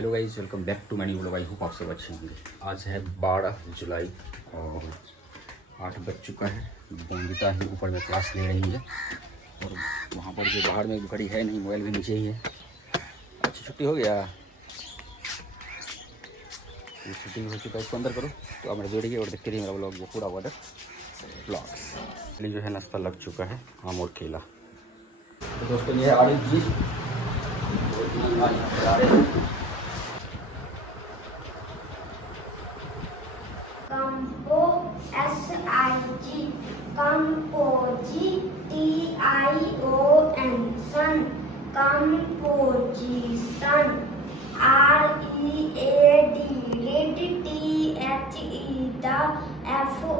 Hello guys, welcome back to my new vlog. I hope आप सब अच्छे होंगे। आज है 12 जुलाई और 8 बज चुका है। बंगिता ही ऊपर में क्लास ले रही है और वहाँ पर जो बाहर में घड़ी है नहीं, मोबाइल भी नीचे ही है। अच्छी छुट्टी हो गया, ये छुट्टी हो चुका है। इसको अंदर करो तो आप मेरे जोड़िए और देखते रहिए मेरा व्लॉग, ये पूरा वाटर ब्लॉग्स। जो है नाश्ता लग चुका है, आम और केला। तो दोस्तों ये है आरिफ जी आ रहे हैं। कंपो SIG COMPOSITION सन composition READ read THEFOLLOW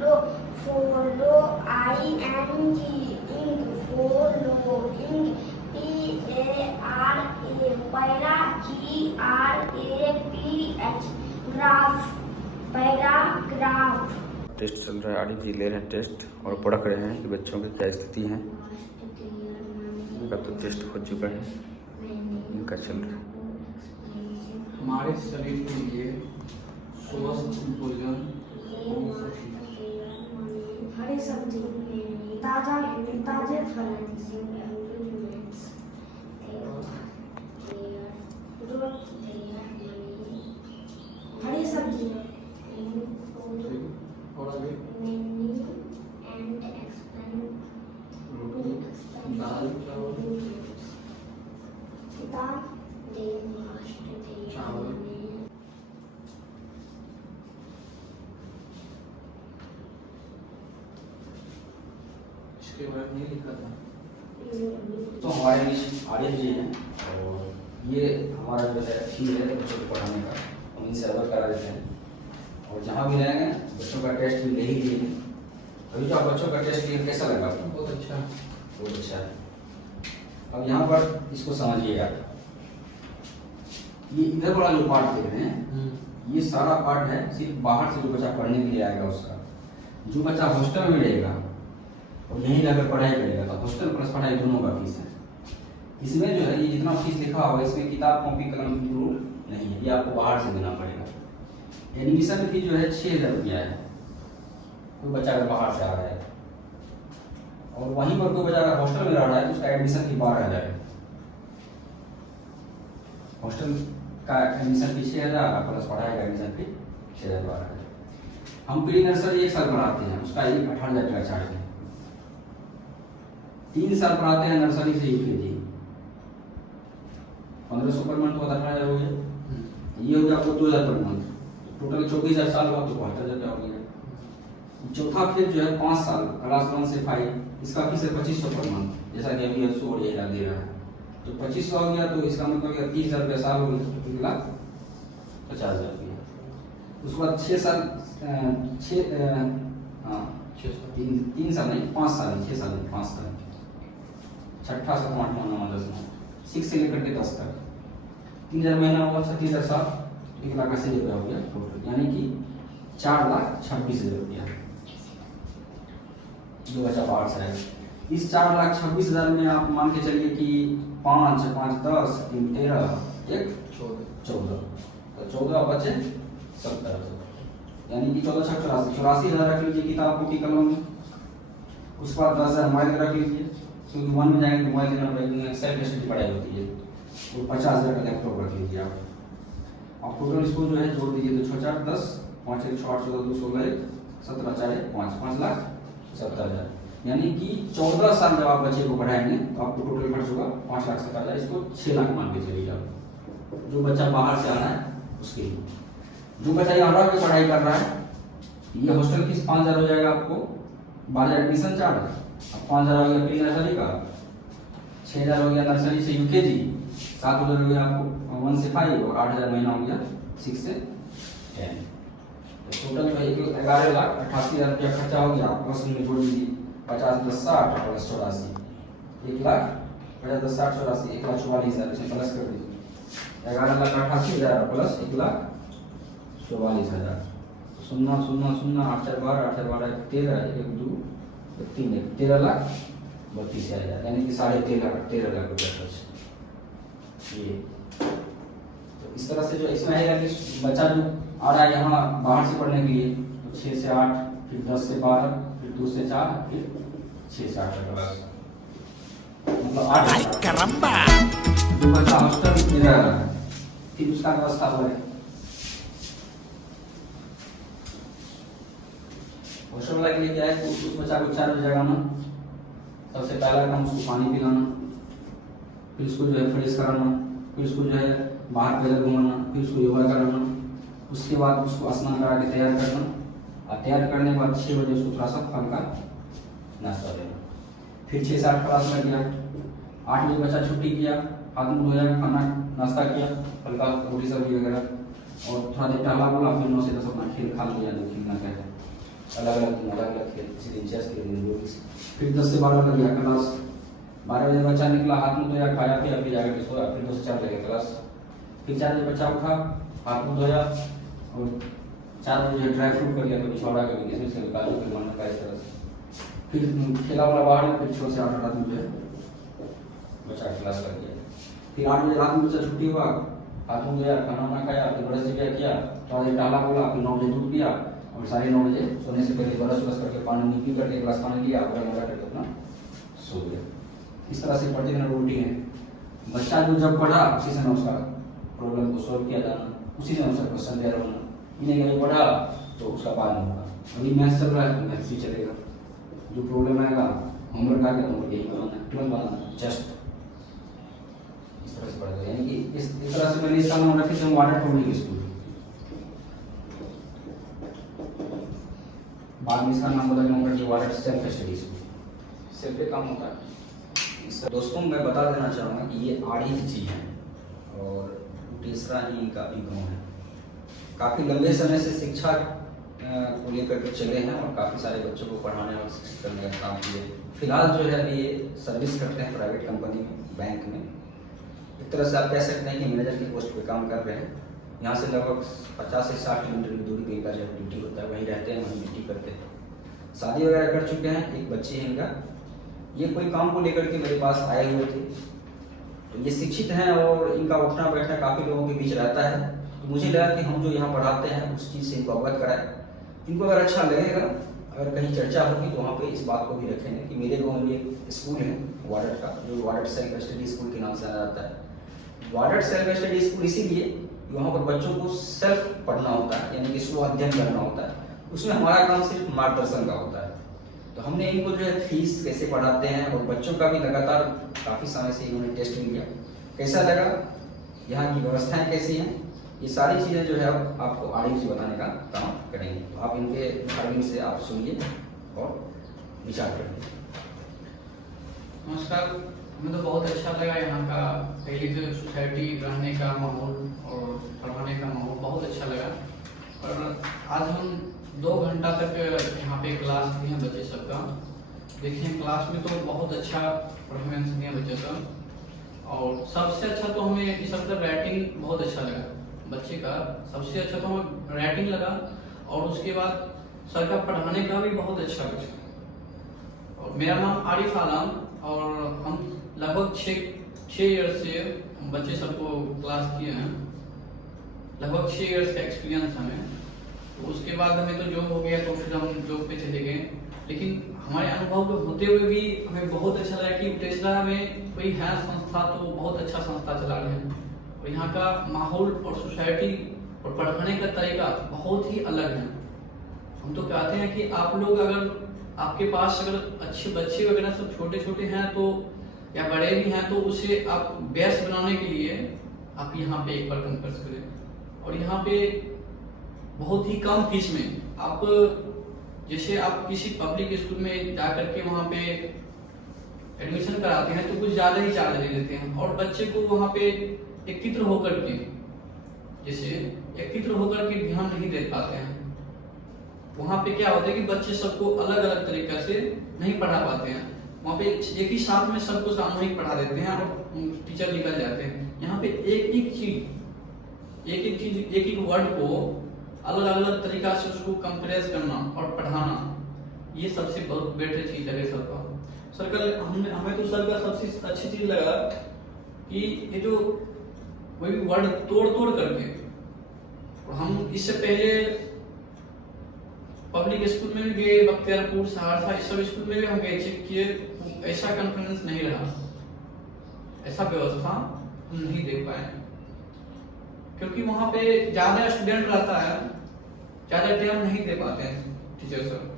low follow ING ing following PARA para GRAPH graph paragraph. Test चल रहा है, आरिफ जी ले रहे हैं टेस्ट और पढ़ रहे हैं कि बच्चों की क्या स्थिति है। इनका तो टेस्ट हो चुका है, इनका चल रहा है। हमारे शरीर के लिए स्वस्थ भोजन हरी सब्जी ताजे फल हरी सब्जी और आगे रोटी दाल चावल इसके बाद नहीं लिखा था। तो हमारे बीच आरिफ जी हैं और ये हमारा जो है फी है बच्चों को पढ़ाने का, हम इनसे अवगत करा देते हैं। और जहाँ भी रहेंगे बच्चों का टेस्ट भी ले ही लिए। अभी जो आप बच्चों का टेस्ट लिए कैसा लगा आपको? बहुत अच्छा। बहुत अच्छा है। अब यहाँ पर इसको समझिएगा, ये इधर वाला जो पार्ट देख रहे हैं, ये सारा पार्ट है सिर्फ बाहर से जो बच्चा पढ़ने के लिए आएगा उसका। जो बच्चा हॉस्टल में रहेगा और यहीं रहकर पढ़ाई करेगा तो हॉस्टल प्लस पढ़ाई दोनों का फीस है। इसमें जो है ये जितना फीस लिखा होगा इसमें किताब कॉपी कलम की जरूरत नहीं है, ये आपको बाहर से देना पड़ेगा। एडमिशन फी जो है 6,000 रुपया है कोई बच्चा अगर बाहर से आ रहा है, और वहीं पर कोई बच्चा अगर हॉस्टल में रह रहा है तो उसका एडमिशन फी 12,000 है। हॉस्टल का एडमिशन फी 6,000 प्लस पढ़ाई का एडमिशन फी 6,000 12,000। हम प्री नर्सरी 1 साल पढ़ाते हैं, उसका 18,000 का चार्ज है। 3 साल पढ़ाते हैं नर्सरी से UKG, 1500 पर मंथ, 18,000 हो गया। ये हो गया आपको 2,000 पर मंथ, टोटल 24,000 साल हुआ तो 72,000 हो गया। चौथा फेज जो है 5 साल क्लास 1 से 5, इसका फीस है 2,500 पर मंथ, जैसा कि अभी 100 और 1,000 दे रहा है। तो 2,500 हो गया तो इसका मतलब 30,000 रुपया साल हो गया, तो 1,50,000 रुपया। उसके बाद 6 साल 3 साल नहीं 5 साल, 6 साल नहीं 5 साल, छठा 7वां 8वां 9वां 10वां 6 से लेकर के 10 तक 3,000 महीना हुआ, 36,000 साल, 1,80,000 रुपया हो गया टोटल, यानी कि 4,26,000 रुपया जो बच्चा बाहर से आएगा। इस 4,26,000 में आप मान के चलिए कि 5 5 10 3 13 1 14, तो 14 बचे 70, यानी कि 14 6 84,000 रख लीजिए किताब कॉपी कलम में। उसके बाद 10,000 मोबाइल रख लीजिए, क्योंकि 1 में जाएंगे तो मोबाइल देना सेल्फ स्टडी पढ़ाई होती है, तो 50,000 का लैपटॉप रख लीजिए आप। और टोटल इसको जो है जोड़ दीजिए तो 6 4 10 5 1 6 8 14 2 16 1 17 4 1 5 5,70,000, यानी कि 14 साल जब आप बच्चे को पढ़ाएंगे तो आपको टोटल खर्च होगा 5,70,000। इसको 6 लाख मान के चलिए आप, जो बच्चा बाहर से आ रहा है उसके लिए। जो बच्चा यहाँ रह के पढ़ाई कर रहा है, ये हॉस्टल फीस 5,000 हो जाएगा आपको, 12,000 एडमिशन चार्ज, अब 5,000 हो गया प्री नर्सरी का, 6,000 हो गया नर्सरी से UKG, 7,000 हो गया आपको 1 से 5 और 8,000 महीना हो गया 6 से 10। टोटल जो है 11,88,000 रुपया खर्चा हो गया। प्लस में जोड़ लीजिए 50 10 60 प्लस 84, 1,00,000 50 10 60 84 1,44,000 इसमें प्लस कर दीजिए। 11,88,000 प्लस 1,44,000, 0 0 0 8 4 12 8 4 12 13 1 2 3 13,88,000 32,000, यानी कि 13.5 लाख रुपया खर्च। ये तो इस तरह से जो इसमें आएगा कि बच्चा जो आ रहा है यहाँ बाहर से पढ़ने के लिए, तो 6 से 8, फिर 10 से 12, फिर 2 से 4, फिर 6 से 8 का क्लास, मतलब 8 जो बच्चा हॉस्टल में रह रहा है, फिर उसका व्यवस्था हो है। हॉस्टल वाला के लिए क्या है कि उस बच्चा को 4 बजे जगाना, सबसे पहला काम उसको पानी पिलाना, फिर उसको जो है फ्रेश कराना, फिर उसको जो है बाहर पैदल घुमाना, फिर उसको योगा कराना, उसके बाद उसको स्नान करा के तैयार करना, और तैयार करने के बाद 6 बजे उसको थोड़ा सा हल्का नाश्ता देना। फिर 6 से 8 क्लास में गया, 8 बजे बच्चा छुट्टी किया, हाथ मुँह धोया, खाना नाश्ता किया, हल्का रोटी सब्जी वगैरह, और थोड़ा देर टहला बोला, फिर 9 से 10 अपना खेल खा लिया, जो खेलना क्या है, अलग अलग खेल, किसी दिन चेस खेल दिन रोटी। फिर 10 से 12 लग गया क्लास, 12 बजे बच्चा निकला, हाथ मुँह धोया, खाया पिया, फिर जाकर के सोया, फिर 2 से 4 लगे क्लास। फिर 4 बजे बच्चा उठा, हाथ मुँह धोया, और 4 बजे ड्राई फ्रूट कर लिया, कभी छोड़ा कभी किसमें से काजू कभी मन का, इस तरह से। फिर खेला वाला बाहर, फिर 6 से 8 रात में जो है बच्चा क्लास कर दिया। फिर 8 बजे रात में बच्चा छुट्टी हुआ, हाथ मुँह धोया, खाना वाना खाया, फिर ब्रश से क्या किया, थोड़ा देर टहला बोला, फिर 9 बजे दूध पिया, और 9:30 बजे सोने से पहले ब्रश करके पानी पी करके गिलास पानी लिया, पूरा मोटा करके अपना सो गया। इस तरह से प्रतिदिन रूटीन है। बच्चा जो जब पढ़ा उसी समय उसका प्रॉब्लम को सॉल्व किया जाना, उसी समय उसका क्वेश्चन तैयार होना, इन्हें कहीं पढ़ा तो उसका बाद में होगा। अभी मैथ्स चल रहा है तो मैथ्स ही चलेगा, जो प्रॉब्लम आएगा होमवर्क आएगा तो यही बनाना है, तुरंत बनाना है, जस्ट इस तरह से पढ़ेगा। यानी कि इस तरह से मैंने इसका नाम रखा है वाटर पब्लिक स्कूल, बाद में इसका नाम बदलना होगा कि water self study school, self पे काम होता है। दोस्तों मैं बता देना चाहूँगा कि ये आड़ी जी हैं और तीसरा ही इनका इनकम है। काफ़ी लंबे समय से शिक्षा को लेकर के चले हैं और काफ़ी सारे बच्चों को पढ़ाने और शिक्षित करने का काम किए। फिलहाल जो है अभी ये सर्विस करते हैं प्राइवेट कंपनी में, बैंक में। एक तरह से आप कह सकते हैं कि मैनेजर की पोस्ट पे काम कर रहे हैं। यहाँ से लगभग 50 से 60 किलोमीटर की दूरी पे इनका जो ड्यूटी होता है, वहीं रहते हैं, वहीं ड्यूटी करते हैं। शादी वगैरह कर चुके हैं, एक बच्ची है इनका। ये कोई काम को लेकर के मेरे पास आए हुए थे, तो ये शिक्षित हैं और इनका उठना बैठना काफ़ी लोगों के बीच रहता है। तो मुझे लगा कि हम जो यहाँ पढ़ाते हैं उस चीज़ से इनको अवगत कराएं। इनको अगर अच्छा लगेगा, अगर कहीं चर्चा होगी तो वहाँ पे इस बात को भी रखेंगे कि मेरे गाँव में एक स्कूल है वार्ड का, जो वार्ड सेल्फ स्टडी स्कूल के नाम से जाना जाता है। वार्ड सेल्फ स्टडी स्कूल इसीलिए वहाँ पर बच्चों को सेल्फ पढ़ना होता है, यानी कि स्व अध्ययन करना होता है। उसमें हमारा काम सिर्फ मार्गदर्शन का होता है। तो हमने इनको जो है फीस कैसे पढ़ाते हैं और बच्चों का भी लगातार काफ़ी समय से इन्होंने टेस्ट लिया, कैसा लगा, यहाँ की व्यवस्थाएं कैसी हैं, ये सारी चीज़ें जो है आपको आरिफ जी बताने का काम करेंगे। तो आप इनके बारे से आप सुनिए और विचार करेंगे। नमस्कार, हमें तो बहुत अच्छा लगा यहाँ का पहली जो सोसाइटी रहने का माहौल और पढ़ाने का माहौल बहुत अच्छा लगा। और आज हम 2 घंटा तक यहाँ पे क्लास दिए बच्चे सबका। देखिए क्लास में तो बहुत अच्छा परफॉर्मेंस दिया बच्चे सब, और सबसे अच्छा तो हमें इस सबका राइटिंग बहुत अच्छा लगा बच्चे का। सबसे अच्छा तो हमें राइटिंग लगा, और उसके बाद सर का पढ़ाने का भी बहुत अच्छा लगा। और मेरा नाम आरिफ आलम, और हम लगभग 6 ईयर्स से बच्चे सबको क्लास किए हैं। लगभग 6 ईयर्स का एक्सपीरियंस हमें। तो उसके बाद हमें तो जॉब हो गया, तो फिर हम जॉब पे चले गए। लेकिन हमारे अनुभव होते हुए भी हमें बहुत अच्छा लगा कि टेस्ला में कोई है संस्था, तो बहुत अच्छा संस्था चला रहे हैं। और यहाँ का माहौल और सोसाइटी और पढ़ाने का तरीका बहुत ही अलग है। हम तो कहते हैं कि आप लोग अगर आपके पास अगर अच्छे बच्चे वगैरह सब छोटे छोटे हैं तो, या बड़े भी हैं, तो उसे आप बेस्ट बनाने के लिए आप यहाँ पे एक बार कंपर्स करें। और यहाँ पे बहुत ही कम फीस में आप, जैसे आप किसी पब्लिक स्कूल में जा करके वहाँ पे एडमिशन कराते हैं तो कुछ ज़्यादा ही चार्ज ले लेते हैं, और बच्चे को वहाँ पे एकत्रित होकर के, जैसे एकत्रित होकर के ध्यान नहीं दे पाते हैं। वहाँ पे क्या होता है कि बच्चे सबको अलग अलग तरीके से नहीं पढ़ा पाते हैं। वहाँ पे एक ही साथ में सबको सामूहिक पढ़ा देते हैं और टीचर निकल जाते हैं। यहाँ पे एक एक चीज एक एक वर्ड को अलग अलग तरीका से उसको कंप्रेस करना और पढ़ाना, ये सबसे बहुत बेटर चीज है सबका। सर का हमें तो सर का सबसे अच्छी चीज लगा कि ये जो कोई भी वर्ड तोड़ तोड़ करके, और हम इससे पहले पब्लिक स्कूल में भी गए, बख्तियारपुर, सहरसा, इस सब स्कूल में भी हम गए, चेक किए, ऐसा कॉन्फिडेंस नहीं रहा, ऐसा व्यवस्था हम नहीं देख पाए, क्योंकि वहां पे ज्यादा स्टूडेंट रहता है, ज्यादा टाइम नहीं दे पाते हैं टीचर सर।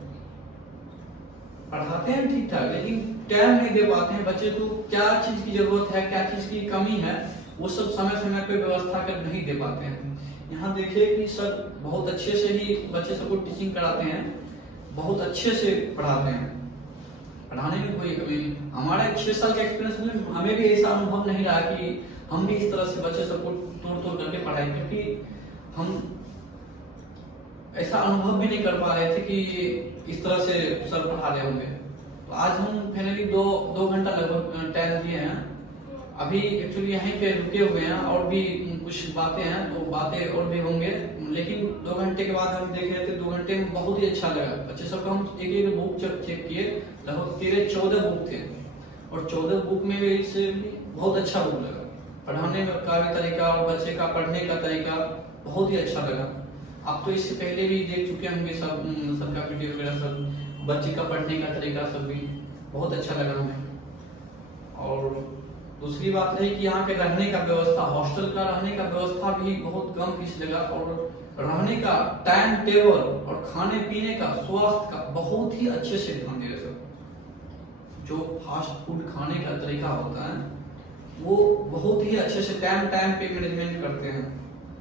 पढ़ाते हैं ठीक ठाक, लेकिन टाइम नहीं दे पाते हैं बच्चे को, क्या चीज की जरूरत है, क्या चीज की कमी है, वो सब समय समय पे व्यवस्था कर नहीं दे पाते हैं। यहाँ देखिए कि सर बहुत अच्छे से ही बच्चे सबको टीचिंग कराते हैं, बहुत अच्छे से पढ़ाते हैं, पढ़ाने में कोई कमी नहीं। हमारा 6 साल का एक्सपीरियंस में हमें भी ऐसा अनुभव नहीं रहा कि हम भी इस तरह से बच्चे सबको तोड़ तोड़ करके पढ़ाए, क्योंकि हम ऐसा अनुभव भी नहीं कर पा रहे थे कि इस तरह से सर पढ़ा रहे होंगे। तो आज हम फाइनली दो घंटा लगभग टाइम दिए हैं, अभी एक्चुअली यहीं पे रुके हुए हैं, और भी कुछ बातें हैं, तो बातें और भी होंगे, लेकिन 2 घंटे के बाद हम देख रहे थे, 2 घंटे में बहुत ही अच्छा लगा। बच्चे सबको हम एक बुक चेक किए, लगभग 13-14 बुक थे, और 14 बुक में भी से बहुत अच्छा बुक लगा, पढ़ाने का भी तरीका और बच्चे का पढ़ने का तरीका बहुत ही अच्छा लगा। आप तो इससे पहले भी देख चुके होंगे सबका वीडियो वगैरह सब, बच्चे का पढ़ने का तरीका सब भी बहुत अच्छा लगा हमें। और दूसरी बात है कि यहाँ पे रहने का व्यवस्था, हॉस्टल का रहने का व्यवस्था भी बहुत कम फीस लगा, और रहने का टाइम टेबल और खाने पीने का, स्वास्थ्य का बहुत ही अच्छे से ध्यान दे रहे सब। जो फास्ट फूड खाने का तरीका होता है वो बहुत ही अच्छे से टाइम पे मैनेजमेंट करते हैं,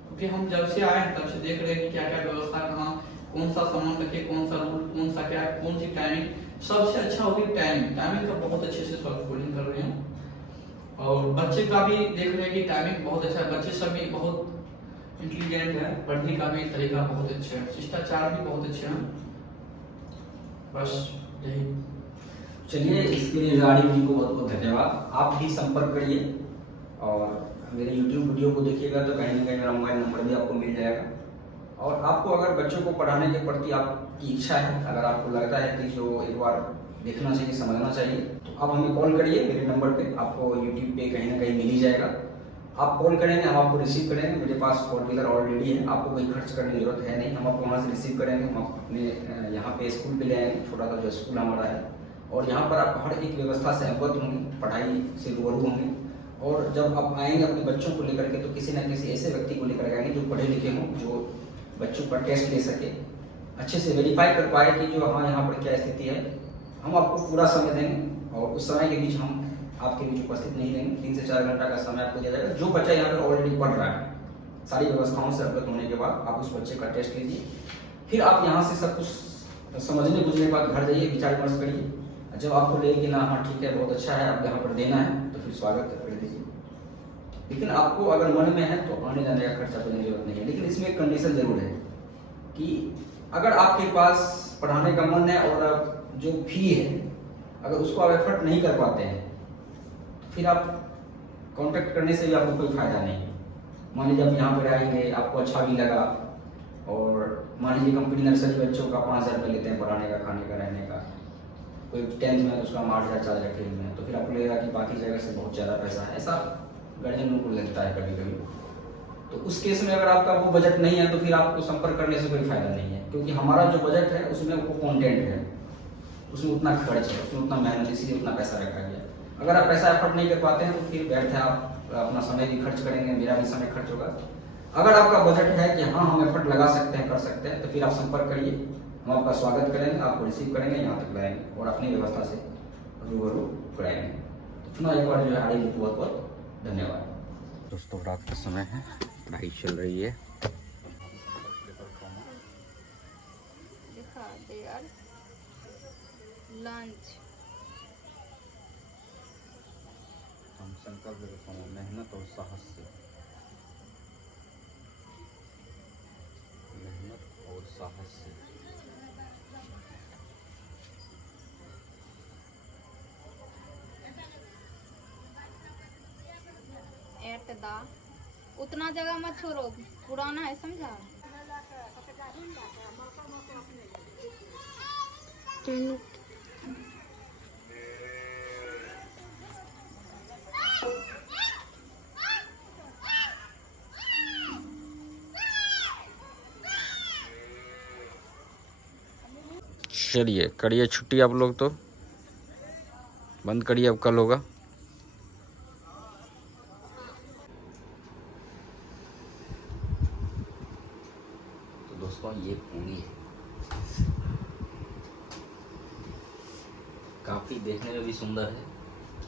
क्योंकि हम जब से आए हैं तब से देख रहे हैं कि क्या क्या व्यवस्था, कहाँ कौन सा सामान रखे, कौन सा रूल, कौन सा क्या, कौन सी टाइमिंग, सबसे अच्छा होगी टाइमिंग का बहुत अच्छे से फॉलोइंग कर रहे हैं। और बच्चे का भी देख रहे हैं कि टाइमिंग बहुत अच्छा है, बच्चे सब भी बहुत इंटेलिजेंट है, पढ़ने का भी तरीका बहुत अच्छा है, शिष्टाचार भी बहुत अच्छे हैं। बस यही। चलिए, इसके लिए गाड़ी जी को बहुत बहुत धन्यवाद। आप भी संपर्क करिए और मेरे YouTube वीडियो को देखिएगा तो कहीं ना कहीं मेरा मोबाइल नंबर भी आपको मिल जाएगा। और आपको अगर बच्चों को पढ़ाने के प्रति आपकी इच्छा है, अगर आपको लगता है कि जो एक बार देखना चाहिए, समझना चाहिए, तो आप हमें कॉल करिए, मेरे नंबर पे आपको YouTube पे कहीं ना कहीं मिल ही जाएगा। आप कॉल करेंगे, हम आपको रिसीव करेंगे, मेरे पास 4 व्हीलर ऑलरेडी है, आपको कोई खर्च करने की जरूरत है नहीं, हम आपको वहाँ से रिसीव करेंगे, हम अपने यहाँ पे स्कूल पे ले आएंगे, छोटा सा जो स्कूल हमारा है, और यहाँ पर आप हर एक व्यवस्था से अवगत होंगे, पढ़ाई से रूबरू होंगे। और जब आप आएंगे अपने बच्चों को लेकर के, तो किसी न किसी ऐसे व्यक्ति को लेकर आएंगे जो पढ़े लिखे हों, जो बच्चों का टेस्ट ले सके, अच्छे से वेरीफाई कर पाए कि जो हाँ यहाँ पर क्या स्थिति है। हम आपको पूरा समय देंगे, और उस समय के बीच हम आपके बीच उपस्थित नहीं रहेंगे। 3 से 4 घंटा का समय आपको दिया जाएगा। जो बच्चा यहाँ पर ऑलरेडी पढ़ रहा है, सारी व्यवस्थाओं से अवगत होने के बाद आप उस बच्चे का टेस्ट लीजिए, फिर आप यहाँ से सब कुछ समझने बुझने के बाद घर जाइए, विचार विमर्श करिए। जब आपको लगे कि ना हाँ ठीक है, बहुत अच्छा है, आप यहाँ पर देना है, तो फिर स्वागत कर दीजिए। लेकिन आपको अगर मन में है तो आने जाने का खर्चा देने की जरूरत नहीं है। लेकिन इसमें एक कंडीशन जरूर है कि अगर आपके पास पढ़ाने का मन है और जो फी है, अगर उसको आप एफर्ट नहीं कर पाते हैं, तो फिर आप कांटेक्ट करने से भी आपको कोई फायदा नहीं। मान लीजिए आप यहाँ पर आएंगे, आपको अच्छा भी लगा, और मान लीजिए कंपनी नर्सरी बच्चों का 5000 रुपये लेते हैं पढ़ाने का, खाने का, रहने का, कोई 10th में तो उसका 8000 चार्ज रखे हुए हैं, तो फिर आपको लगेगा कि बाकी जगह से बहुत ज़्यादा पैसा है, ऐसा गार्जियन को लगता है कभी कभी। तो उस केस में अगर आपका वो बजट नहीं है, तो फिर आपको संपर्क करने से कोई फायदा नहीं है, क्योंकि हमारा जो बजट है उसमें वो कंटेंट है, उसमें उतना खर्च है, उसमें उतना मेहनत, इसलिए उतना पैसा रखा गया। अगर आप पैसा एफर्ट नहीं कर पाते हैं तो फिर व्यर्थ है, आप अपना समय भी खर्च करेंगे, मेरा भी समय खर्च होगा। अगर आपका बजट है कि हाँ हम एफर्ट लगा सकते हैं, कर सकते हैं, तो फिर आप संपर्क करिए, हम आपका स्वागत करेंगे, आपको रिसीव करेंगे, यहाँ तक लाएंगे और अपनी व्यवस्था से रूबरू कराएंगे। तो चुनाव एक बार जो है आगे बहुत बहुत धन्यवाद। दोस्तों, रात का समय है, पढ़ाई चल रही है। दिखा दे यार लंच। हम संकल्प लेते हैं मेहनत और साहस से, मेहनत और साहस से। उतना जगह मत छोड़ो, पुराना है, समझा। चलिए करिए छुट्टी आप लोग, तो बंद करिए, अब कल होगा। तो दोस्तों ये पूरी है, काफ़ी देखने में भी सुंदर है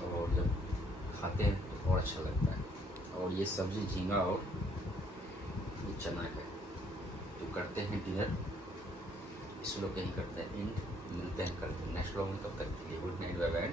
और जब खाते हैं तो और अच्छा लगता है। और ये सब्ज़ी झींगा और ये चना का। तो करते हैं डिनर, इस लोग यहीं करते हैं एंड। मिलते हैं कल नेक्स्ट व्लॉग में, तब तक के लिए गुड नाइट, बाय बाय।